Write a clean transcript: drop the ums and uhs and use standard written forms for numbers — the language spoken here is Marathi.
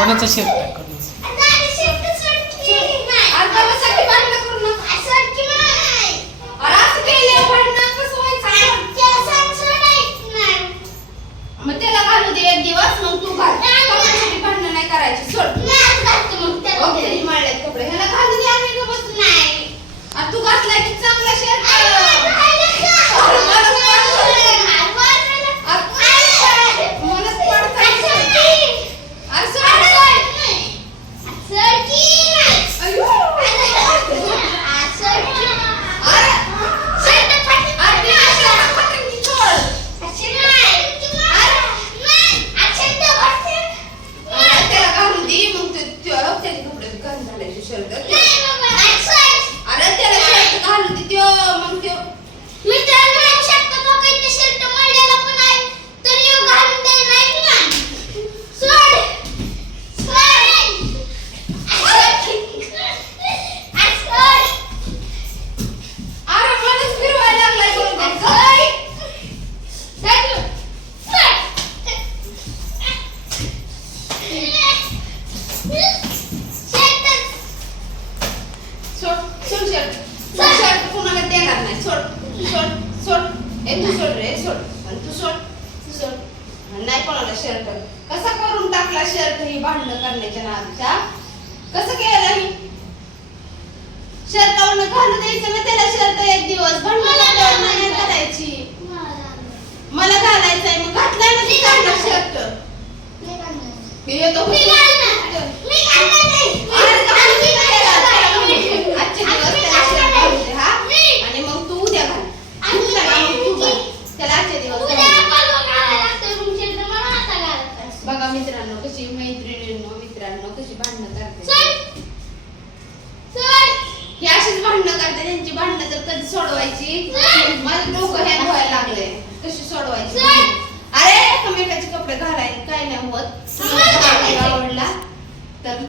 कोणाचं शेत आहे कोणाचं मग त्याला घालू दे एक दिवस मग तू घाल भांडण नाही करायची सोड हिमालयात कपडे ह्याला घालू दे आम्ही का बसू नाही तू घातला की चांगला शर्ट नाही कोणाला शर्ट कसा करून टाकला शर्ट ही भांडण करण्याच्या नादात कसं केलं मी शर्टावर घालू द्यायचं ना त्याला शर्ट एक दिवस भांडण नाही करायची मला घालायचंय मग घातलाय ना ती चांगला शर्ट येतो आजचे दिवस त्याला शर्ट घालू दे हा आणि मग तू उद्या घाल त्याला आजचे दिवस बघा मित्रांनो कशी मित्रांनो कशी भांडणं करते ही अशीच भांडणं करते त्यांची भांडणं तर कधी सोडवायची